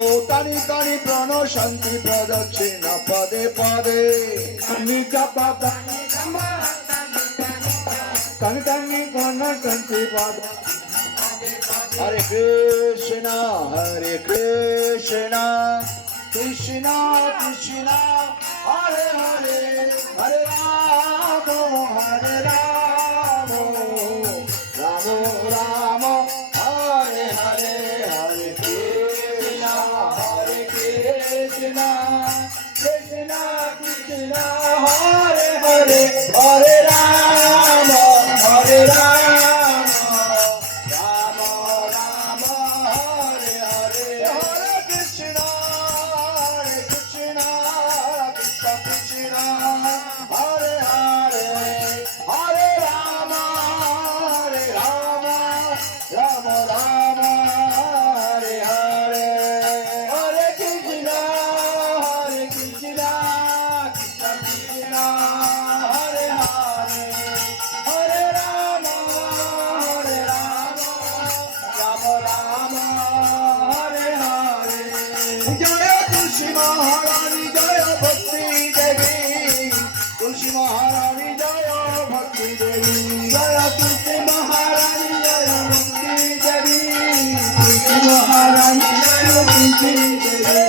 तानि तानि प्राण शांति प्रदक्षिणा पदे पदे तानि तानि प्राण शांति पद हरे कृष्णा कृष्णा कृष्णा हरे हरे हरे राम राम राम हरे हरे हरे कृष्णा कृष्णा कृष्णा हरे हरे हरे राम महारानी जय